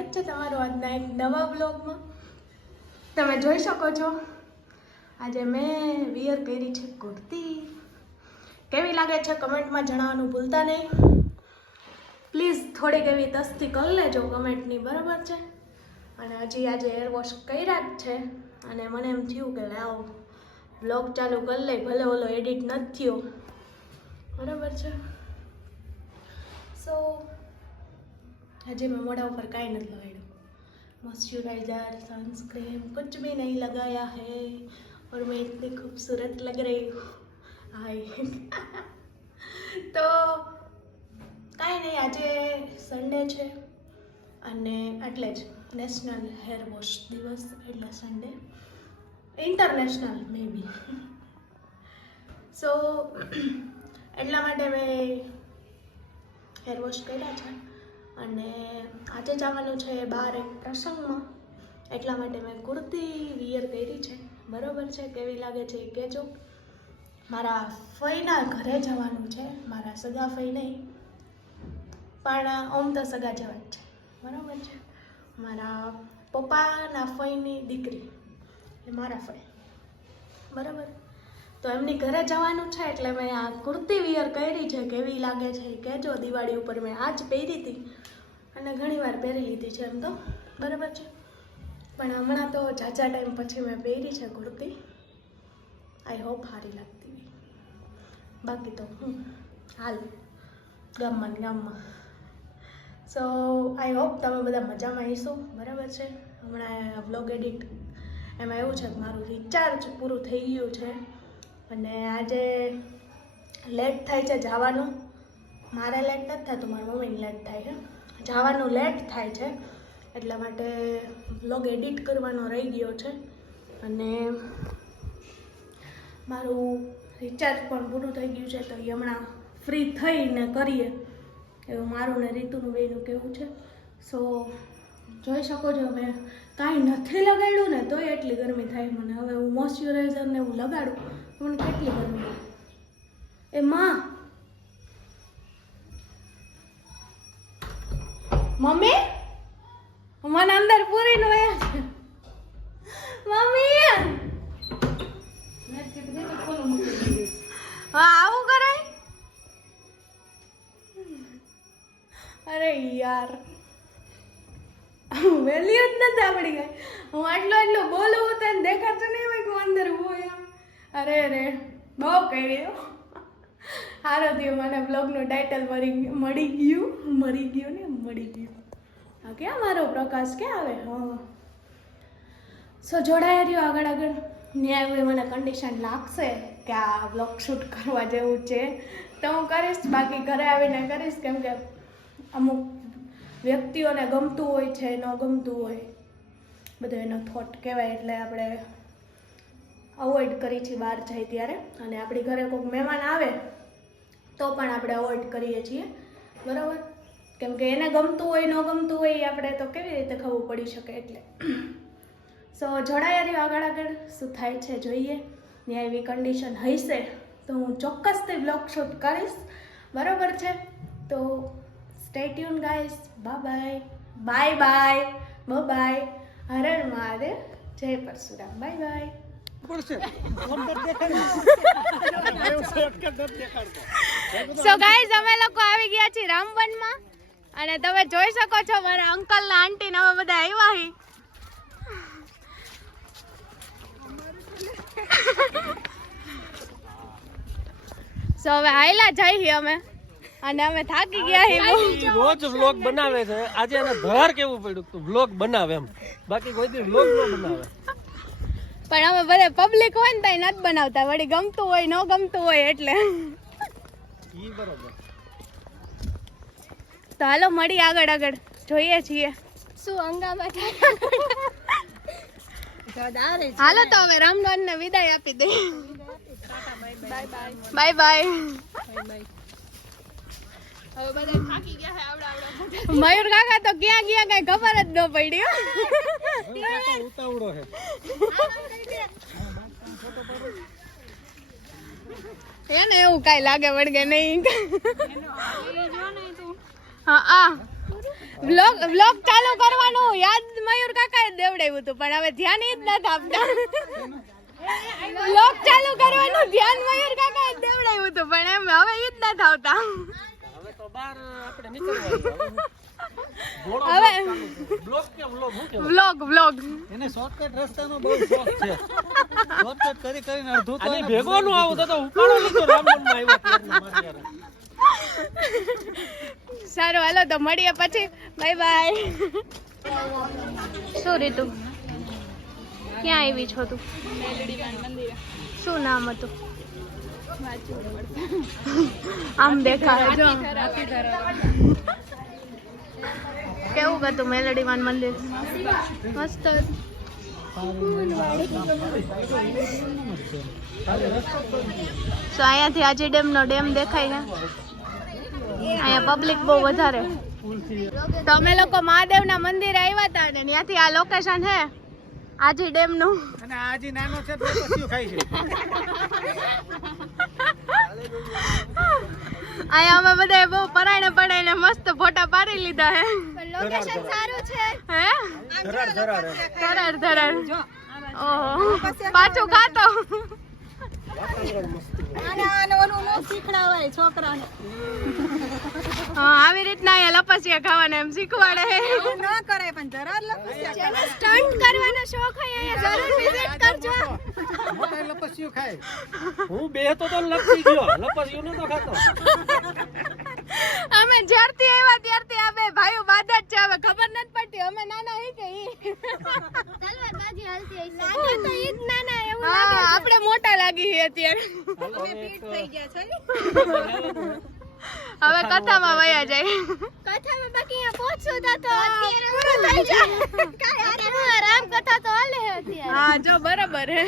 સ્વાગત છે તમારું આજના એક નવા બ્લોગમાં। તમે જોઈ શકો છો આજે મેં વિયર કરી છે કુર્તી। કેવી લાગે છે કમેન્ટમાં જણાવવાનું ભૂલતા નહીં। પ્લીઝ થોડીક એવી તસ્તી કરી લેજો કમેન્ટની, બરાબર છે। અને હજી આજે હેર વોશ કર્યા જ છે અને મને એમ થયું કે લાવ બ્લોગ ચાલુ કરી લઈ, ભલે ઓલો એડિટ નથી થયો, બરાબર છે। સો हजे मैं मोड़ा ऊपर काई नहीं लगाया, मॉइस्चराइजर सनस्क्रीन कुछ भी नहीं लगाया है और मैं इतनी खूबसूरत लग रही हूँ। हाय तो काई नहीं, आज संडे है अने एटले ज नेशनल हेयर वॉश दिवस एटले संडे, इंटरनेशनल मे बी। सो एटला माटे मैं हेयर वॉश कर्या छे અને આજે જવાનું છે બહાર એક પ્રસંગમાં, એટલા માટે મેં કુર્તી વિયર કરી છે, બરાબર છે। કેવી લાગે છે એ કહેજો। મારા ફઈના ઘરે જવાનું છે, મારા સગા ફઈ નહીં પણ ઓમ તો સગા જેવા જ છે, બરાબર છે। મારા પપ્પાના ફઈની દીકરી એ મારા ફઈ, બરાબર। તો એમની ઘરે જવાનું છે એટલે મેં આ કુર્તી વિયર કરી છે। કેવી લાગે છે એ કહેજો। દિવાળી ઉપર મેં આ જ પહેરી હતી અને ઘણી વાર પહેરી લીધી છે એમ તો, બરાબર છે। પણ હમણાં તો ઝાઝા ટાઈમ પછી મેં પહેરી છે કુર્તી। આઈ હોપ સારી લાગતી હોય, બાકી તો હાલ ગામમાં ને ગામમાં। સો આઈ હોપ તમે બધા મજામાં હશો, બરાબર છે। હમણાં બ્લોગ એડિટ એમાં એવું છે કે મારું રિચાર્જ પૂરું થઈ ગયું છે અને આજે લેટ થાય છે જવાનું। મારે લેટ નથી થતું, મારી મમ્મીને લેટ થાય છે, જવાનું લેટ થાય છે, એટલા માટે વ્લોગ એડિટ કરવાનો રહી ગયો છે અને મારું રિચાર્જ પણ પૂરું થઈ ગયું છે। તો એ હમણાં ફ્રી થઈને કરીએ એવું મારું ને રીતુનું બેનું કહેવું છે। સો જોઈ શકો છો મેં કાંઈ નથી લગાડ્યું ને તોય એટલી ગરમી થાય મને। હવે હું મોઇસ્ચરાઇઝર ને હું લગાડું મને કેટલી ગરમી થાય। એ માં મમ્મી મને અંદર પૂરીને વયા છે, મમ્મી હા આવું કરે। અરે યાર વેલ્યુ જ નથી આપણી ગઈ। હું આટલો બોલું તને દેખાતું નહીં હોય કે હું અંદર હોય એમ। અરે રે બહુ કહી સારું થયું મને બ્લોગનું ટાઇટલ મળી ગયું ને મળી ગયું। હા ક્યાં મારો પ્રકાશ ક્યાં આવે? હા સો જોડાઈ રહ્યો આગળ ન્યાય હોય મને કન્ડિશન લાગશે કે આ બ્લોગ શૂટ કરવા જેવું છે તો હું કરીશ, બાકી ઘરે આવીને કરીશ। કેમ કે અમુક વ્યક્તિઓને ગમતું હોય છે, ન ગમતું હોય, બધું એનો થોટ કહેવાય, એટલે આપણે અવોઇડ કરી છીએ બહાર જાય ત્યારે। અને આપણી ઘરે કોઈક મહેમાન આવે તો પણ આપણે અવોઇડ કરીએ છીએ, બરાબર। કેમ કે એને ગમતું હોય ન ગમતું હોય એ આપણે તો કેવી રીતે ખબર પડી શકે, એટલે સો જોડાયા રહ્યો આગળ શું થાય છે જોઈએ। ત્યાં એવી કન્ડિશન હશે તો હું ચોક્કસથી બ્લોગ શૂટ કરીશ, બરાબર છે। તો stay tuned guys, bye bye bye bye bye, હર હર મહાદેવ, જય Parshuram, bye bye. So guys અમે લોકો આવી ગયા છીએ રામવનમાં અને તમે જોઈ શકો છો મારા અંકલ ના આંટી ને અમે બધા આવ્યા હી। સો હવે આયલા જઈ અમે અને અમે થાકી ગયા હી। રોજ વ્લોગ બનાવે છે, આજે એને ઘર કેવું પડ્યું તો વ્લોગ બનાવે એમ, બાકી કોઈ દી વ્લોગ ન બનાવે। પણ અમે બધા પબ્લિક હોય ને તઈ નથી બનાવતા, વળી ગમતું હોય ન ગમતું હોય એટલે ઈ બરોબર। તો હાલો મળી આગળ જોઈએ છીએ શું હંગામા થાય। હાલો તો હવે રામવન ને વિદાય આપી દઈએ। Bye bye. હવે બધા થાકી ગયા છે આવડા મયુર કાકા તો ક્યાં ગયા કઈ ખબર જ ન પડી। ઉતાવળો છે એને એવું કઈ લાગે વળગે નહીં। હા વ્લોગ ચાલુ કરવાનું યાદ મયુર કાકાએ દેવડાવ્યું હતું પણ હવે ધ્યાન ઈ જ નથી આપતા વ્લોગ ચાલુ કરવાનું ધ્યાન મયુર કાકાએ દેવડાવ્યું હતું પણ એમ હવે ઈ જ નથી આવતા હવે તો બહાર આપણે નીકળવાનું હવે બ્લોગ કે વ્લોગ હું કે વ્લોગ એને શોર્ટકટ રસ્તાનો બહુ શોખ છે શોર્ટકટ કરીને અડધું તો આની ભેગો નું આવું તો ઉપાડો લીધો રામવનમાં આવ્યો ત્યારનો મારી યાર. સારું હાલો તો મળીએ પછી બાય બાય શું રીતુ ક્યાં આવી છો તું શું નામ હતું આમ દેખાય જો કેવું હતું મેલડીમાન મંદિર મસ્ત સો અહીંયાથી આજી ડેમ નો ડેમ દેખાય છે અહીંયા પબ્લિક બહુ વધારે તો અમે લોકો મહાદેવના મંદિરે આવ્યા હતા ને ત્યાંથી આ લોકેશન છે આજી ડેમ નું અને આજી નાનો છે તો પછી ખાય છે અહીંયા અમે બધા બહુ પરાણે મસ્ત ફોટા પાડી લીધા હે લોકેશન સારું છે હે ધરાર ઓહો પાછું ખાતો હા આવી રીતના અહીંયા લપસિયા ખાવાના એમ શીખવાડે સ્ટન્ટ કરવાનો શોખ હોય અહીંયા જરૂર વિઝિટ કરજો મોટા લપસ્યું ખાય હું બેહતો તો લપસી ગયો લપસ્યું નતો ખાતો અમે જ્યારથી આવ્યા ત્યારથી આ બે ભાઈઓ બાદ જ છે હવે ખબર નથી પડતી અમે નાના હી કે ઈ તલવારબાજી હાલતી હશે લાગે તો ઈ જ નાના એવું લાગે આપણે મોટા લાગી છે અત્યારે અમે પીઠ થઈ ગયા છે હવે કથામાં વયા જાય કથામાં બાકી અહીંયા પહોંચશું તો પૂરું થઈ જાય કાઈ રામ કથા તો હાલે અત્યારે હા જો બરાબર હે